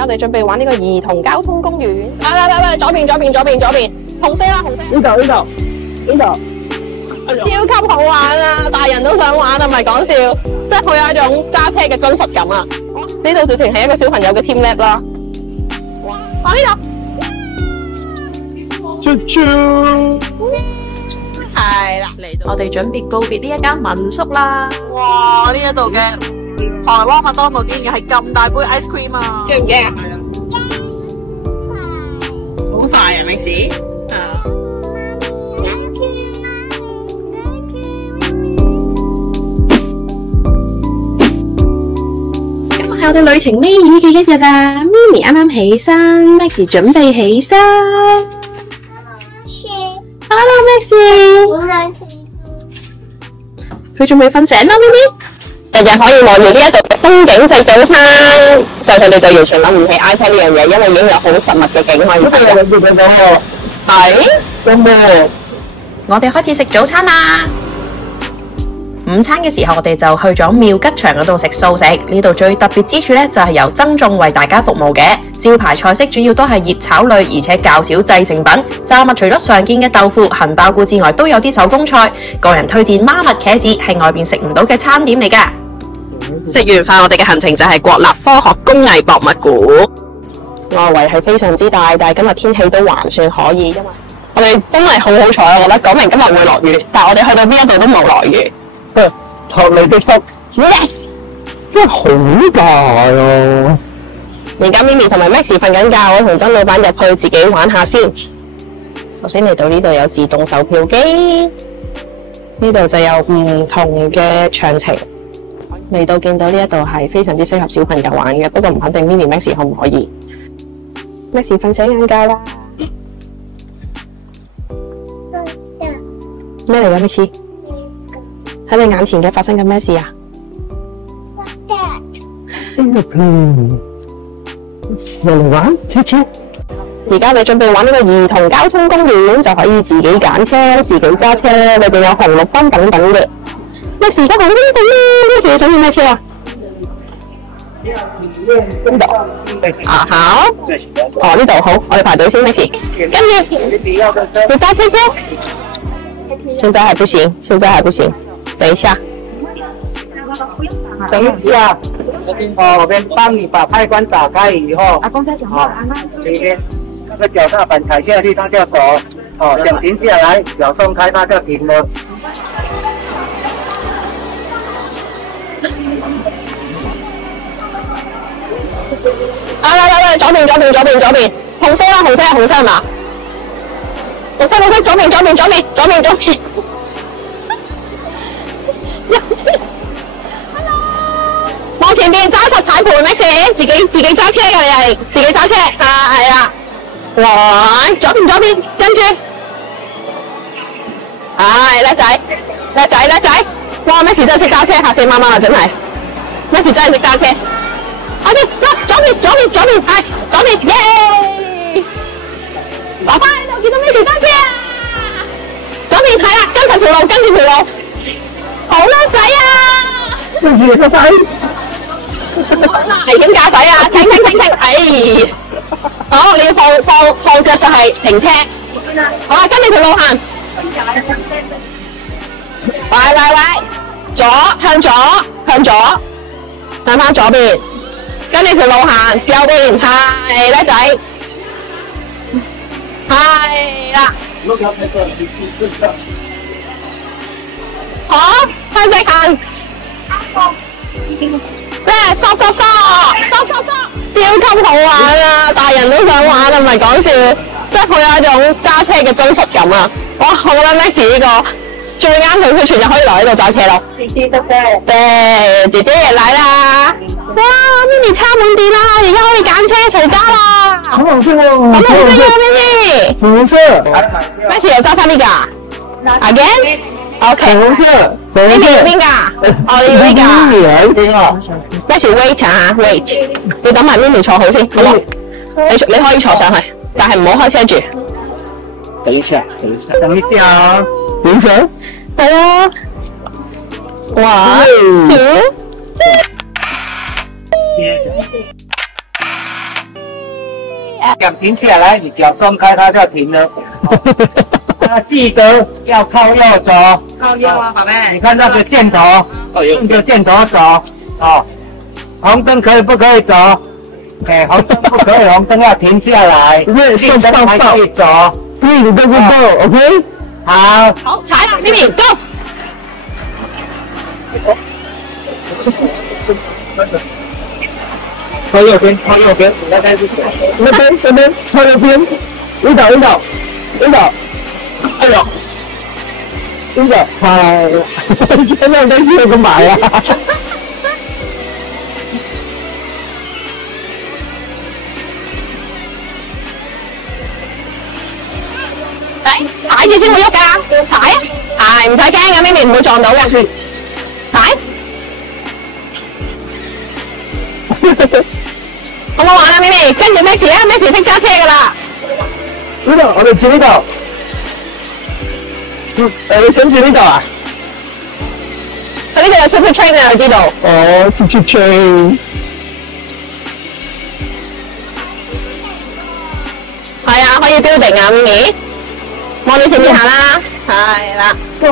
家我哋準備玩呢個兒童交通公園。嚟，左邊，紅色啦，紅色。呢度。超級好玩啊！大人都想玩啊，唔係講笑，即係好有一種揸車嘅真實感啊！呢度直情係一個小朋友嘅 team lab 啦。哇！呢度，係啦，嚟到我哋準備告別呢一間民宿啦。哇！呢一度嘅台灣麥當勞竟然係咁大杯 ice cream 啊！驚唔驚啊？好快啊，Max！係我哋旅程尾二嘅一日啊 ，Mimi 啱啱起身 ，Max 準備起身。Hello Max， 佢仲未瞓醒啦 ，Mimi。日日可以望住呢一度嘅風景食早餐，所以佢哋就完全諗唔起 iPad 呢樣嘢，因為已經有好實物嘅景可以睇。係，我哋開始食早餐啦。午餐嘅時候，我哋就去咗妙吉祥嗰度食素食。呢度最特別之處呢，就係由曾仲為大家服務嘅招牌菜式，主要都係熱炒類，而且較少製成品。炸物除咗常見嘅豆腐、杏鮑菇之外，都有啲手工菜。個人推薦媽蜜茄子，係外邊食唔到嘅餐點嚟㗎。食完飯，我哋嘅行程就係國立科學工藝博物館。外圍係非常之大，但係今日天氣都還算可以，因為我哋真係好好彩，我覺得講明今日會落雨，但係我哋去到邊一度都冇落雨。托你的福 Yes， 真係好大啊！而家 Mimi 同埋 Max 瞓緊覺，我同曾老闆入去自己玩下先。首先嚟到呢度有自動售票機，呢度就有唔同嘅詳情。嚟到見到呢一度係非常之適合小朋友玩嘅，不過唔肯定 Mimi、Max 可唔可以。Max 瞓醒眼覺啦。咩嚟㗎 Max？喺你眼前嘅發生緊咩事啊？又嚟玩車車。而家你準備玩呢個兒童交通公園，就可以自己揀車、自己揸車，裏邊有紅綠燈等等嘅。Max 而家紅綠燈啦，Max想要咩車啊？邊度？啊好，哦呢度好，我哋排隊先 Max。跟住你揸車先。現在還不行，現在還不行。等一下，我們幫你把開關打開以後，這邊那個腳踏板踩下去，它就走。想停下來，腳鬆開，它就停了。來，左邊，紅色啦，紅色係嘛？紅色，左邊。往前邊揸實踩盤 Max， 自己揸車嘅你係自己揸車啊，係啊，哇，左邊，跟住，唉，叻仔，哇 Max 真係識揸車，嚇死媽媽啦，真係 Max 真係識揸車。左邊，係左邊，耶！爸爸喺度見到 Max 揸車啊！左邊係啦，跟住條路，好叻仔啊！跟住個仔，危險駕駛啊！停！哎，好，你要放腳就係停車。好啦，跟住條路行。喂，向左，向翻左邊。跟住條路行右邊，係叻仔，係啦。好，向直行。咩？索，超級好玩啊！大人都想玩啊，唔係講笑，真係好有一種揸車嘅真實感啊！哇，我覺得 Max 呢個最啱佢全日可以留喺度揸車咯。姐姐也來啦！哇 ，Mimi 差滿電啦，而家可以揀車一齊揸啦！好好色喎！咁好色啊 ，Mimi！紅色 ，Max 又揸翻呢架 ，again？OK， 紅色，Mimi 要邊架？我要呢架。Max wait 啊 ，wait， 要等埋 Mimi 坐好先，好冇？你可以坐上去，但係唔好開車住。等一下，影相。係啊。1 2想停下来，你脚张开它就停了。记得要靠右走。靠右啊，宝贝。你看那个箭头，顺着箭头走。哦，红灯可以不可以走？哎，红灯不可以，红灯要停下来。绿灯还可以走。绿灯就够 ，OK？ 好。好，踩啦 ，Mimi go。靠右边，靠右边，那边，靠右边，引导。哎呦，真的，现在在热干嘛呀？踩住先會喐㗎，踩啊！係唔使驚嘅，Mimi唔會撞到嘅。踩，好唔好玩啊？Mimi，跟住 Max 啊，Max 識揸車㗎啦。呢度，我哋住呢度。你想住呢度啊？佢呢度有 Triple Train 啊，你知道？哦 ，Triple Train。係啊，可以 building 啊 ，Mimi。望你前面行啦，係啦。好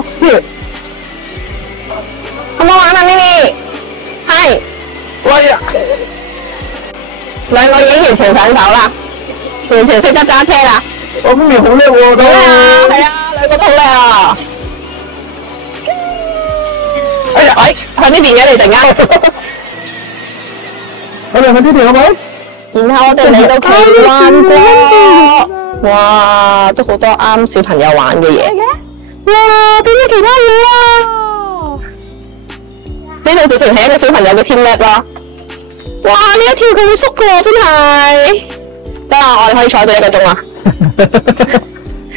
唔好玩啊 ，Mimi？係。喂呀！兩個已經完全上手啦，完全識得揸車啦。我Mimi好叻喎，都。好叻啊！係啊，兩個都好叻啊！哎呀，向呢邊嘅你突然間。我哋向呢邊好唔好？然後我哋嚟到奇灣國，哇，都好多啱小朋友玩嘅嘢。哇，變咗其他嘢啊！呢度直情係一個小朋友嘅 team lab 啦。哇，呢一跳佢會縮嘅喎，真係。得啦，我哋可以坐到1個鐘啦。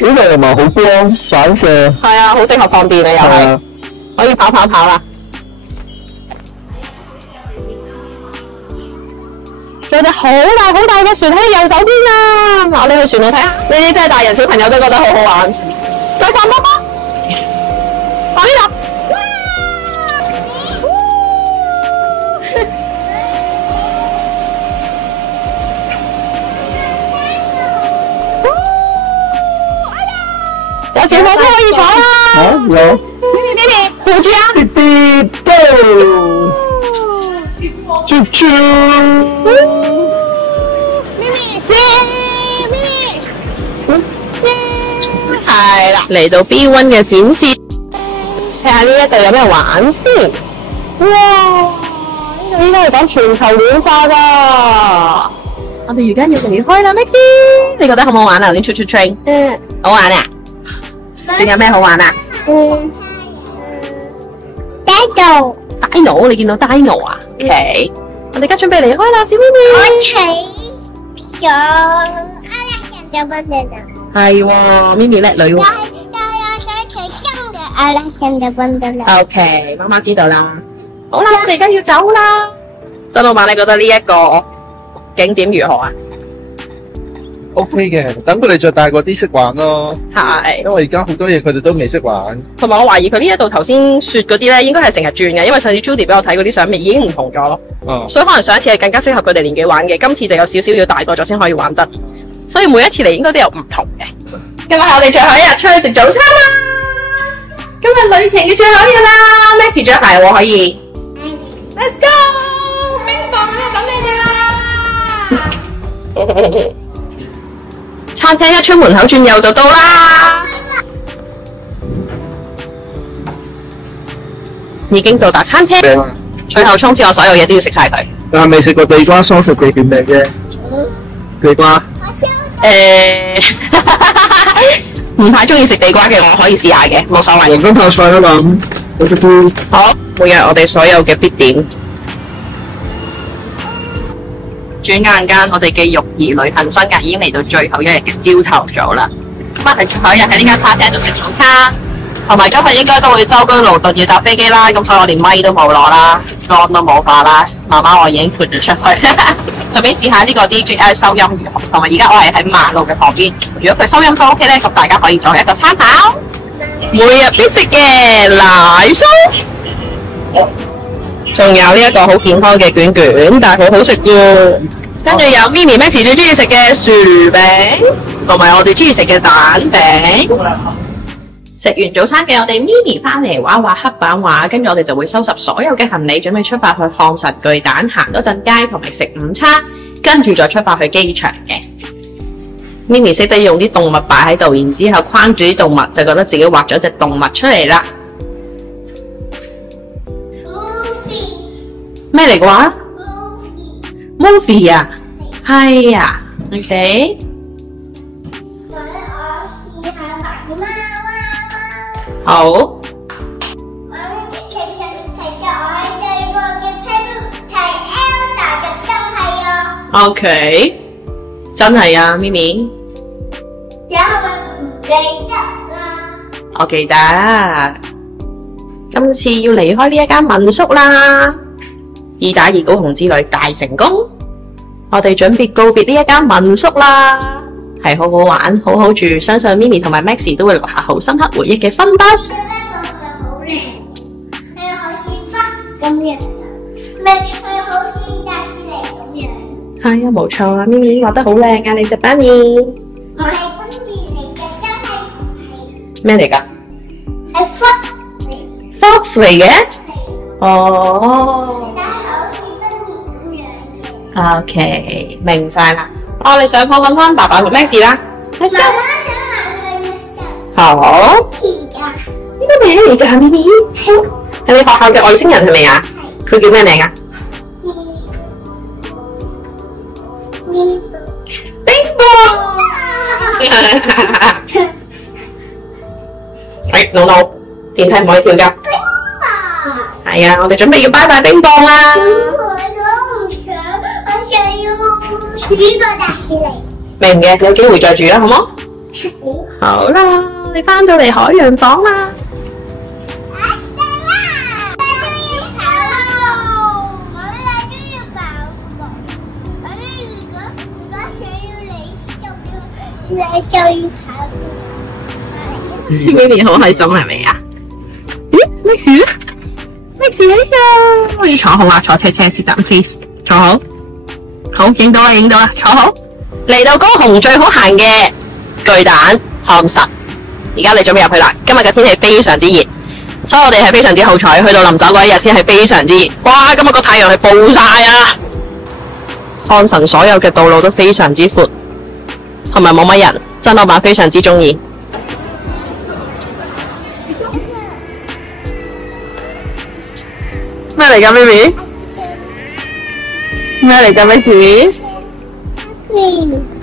呢度又唔係好光反射。係啊，好適合放電啊，又係。可以跑啦。有隻好大嘅船喺右手邊啊！我哋去船度睇下，呢啲真係大人小朋友都覺得好好玩。再放波波，放呢度。有小火車可以坐啦。有。Mimi，扶住啊！嗶嗶到，啾啾。係啦，嚟到 B1 嘅展示，睇下呢一度有咩玩先。哇！呢度應該係講全球暖化㗎。我哋而家要離開啦 ，Max， 你覺得好唔好玩啊？你 Triple Train， 好玩啊？仲有咩好玩啊？Dino，你見到 Dino 啊 ？OK， 我哋而家準備離開啦，小妹妹。係喎，咪咪叻女喎。OK， 媽媽知道啦。好啦，我哋而家要走啦。曾老闆，你覺得呢一個景點如何啊？OK 嘅，等佢哋再大個啲識玩咯。係，因為而家好多嘢佢哋都未識玩。同埋我懷疑佢呢一度頭先雪嗰啲咧，應該係成日轉嘅，因為上次 Judy 俾我睇嗰啲相片已經唔同咗咯。所以可能上一次係更加適合佢哋年紀玩嘅，今次就有少少要大個咗先可以玩得。所以每一次嚟應該都有唔同嘅。今日係我哋最後一日出去食早餐啦！今日旅程嘅最後一日啦 ，Max 着鞋喎可以。Let's go， 冰棒喺度等你哋啦！餐廳一出門口轉右就到啦，已經到達餐廳。最後衝刺，我所有嘢都要食晒佢。但係未食過地瓜蔬食地點嚟嘅？地瓜。唔太中意食地瓜嘅，我可以試下嘅，冇所謂。黃金泡菜啊嘛，好食啲。好，每日我哋所有嘅必點。轉眼間，我哋嘅育兒旅行生涯已經嚟到最後一日嘅朝頭早啦。今日係最後一日喺呢間餐廳度食早餐，同埋今日應該都會舟車勞頓要搭飛機啦，咁所以我連咪都冇攞啦，乾都冇化啦。媽媽我已經豁咗出去，順便試下呢個 DJI 收音如何。同埋而家我係喺馬路嘅旁邊，如果佢收音都 OK 咧，咁大家可以作為一個參考。每日必食嘅奶酥。仲有呢一個好健康嘅卷卷，但係好好食喎。跟住有咪咪 Max 最中意食嘅薯餅，同埋我哋中意食嘅蛋餅。食完早餐嘅我哋咪咪翻嚟畫畫黑板畫，跟住我哋就會收拾所有嘅行李，準備出發去放神巨蛋行多陣街，同埋食午餐，跟住再出發去機場嘅。咪咪識得用啲動物擺喺度，然之後框住啲動物，就覺得自己畫咗隻動物出嚟啦。咩嚟嘅話 ？Movie 啊，係啊 ，OK。好。其實我係對過嘅 Pebble 係 Elsa 嘅真係啊。OK， 真係啊，咪咪。有咪唔記得啦？我記得。今次要離開呢一間民宿啦，2打2高雄之旅大成功。我哋準備告別呢一間民宿啦。係好好玩，好好住，相信咪咪同埋 Max 都會留下好深刻回憶嘅分巴士。好靚，係好似花咁樣，唔係好似大師嚟咁樣。係啊，冇錯啊，咪咪畫得好靚啊，你隻 Bunny。我係公園嚟嘅，真係咩嚟㗎？係 Fox 嚟。 Fox 嚟嘅？哦。但係好似 Bunny 咁樣嘅。OK， 明晒啦。你上課揾翻爸爸同 Max 啦。媽媽想買佢嘅相。好。呢個咩嚟㗎，咪咪？係你學校嘅外星人係咪啊？佢叫咩名啊？冰棒。老老，電梯唔可以跳㗎。係啊，我哋準備要拜拜冰棒啦。我唔想，我想要呢個大師嚟。明嘅，有機會再住啦，好冇？好啦，你翻到嚟海洋房啦。咪咪好開心係咪啊？咦 ，Max 喺度，我要坐好啊，坐車先得 ，please， 坐好，好，影到啦，坐好。嚟到高雄最好行嘅巨蛋看神，而家你準備入去啦。今日嘅天氣非常之熱，所以我哋係非常之好彩，去到臨走嗰一日先係非常之熱。哇，今日個太陽係暴晒啊！看神所有嘅道路都非常之闊，同埋冇乜人，真老闆非常之中意。咩嚟㗎，咪咪？咩嚟㗎，Max？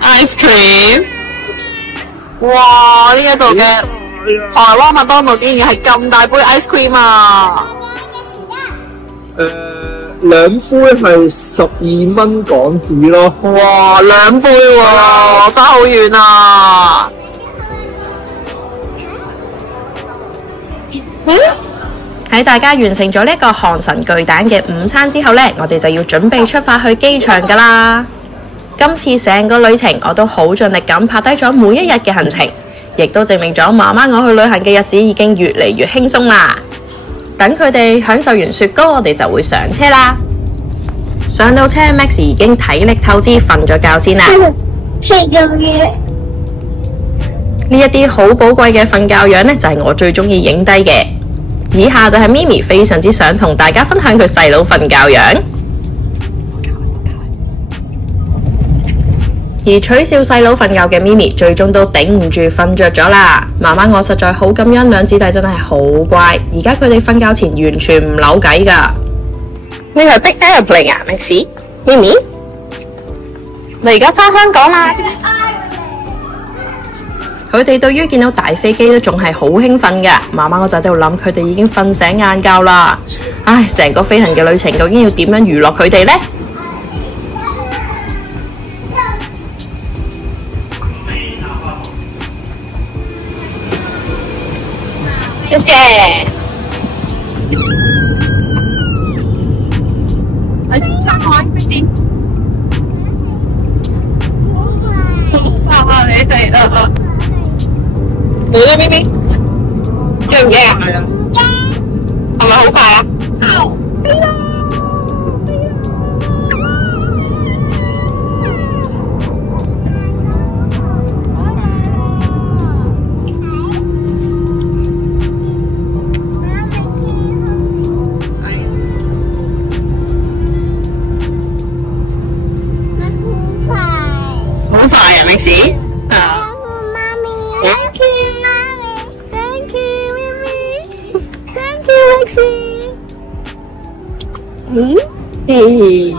Ice cream。哇！呢一度嘅台灣麥當勞竟然係咁大杯 ice cream 啊！2杯係12蚊港紙咯。哇！2杯喎，爭好遠啊！喺大家完成咗呢個看神巨蛋嘅午餐之後呢，我哋就要準備出發去機場噶啦。今次成個旅程我都好盡力咁拍低咗每一日嘅行程，亦都證明咗媽媽我去旅行嘅日子已經越嚟越輕鬆啦。等佢哋享受完雪糕，我哋就會上車啦。上到車 ，Max 已經體力透支，瞓咗覺先啦。呢一啲好寶貴嘅瞓覺樣呢，就係我最中意影低嘅。以下就係咪咪非常之想同大家分享佢細佬瞓覺樣。而取笑細佬瞓覺嘅咪咪，最終都頂唔住瞓着咗啦。媽媽我實在好感恩兩姊弟真係好乖，而家佢哋瞓覺前完全唔扭計噶。呢個係 Big Airplane 啊 ，Max， 咪咪，你而家返香港啦。佢哋對於見到大飛機都仲係好興奮嘅，媽媽我就喺度諗，佢哋已經瞓醒晏覺啦。唉，成個飛行嘅旅程究竟要點樣娛樂佢哋呢？謝謝。你撐開飛先。你哋啊！冇啦，咪咪，驚唔驚啊？係啊。係咪好快啊？係。飛啦！時啊。媽咪 Thank，Thank you，Thank you，Lexi。you，Lexi。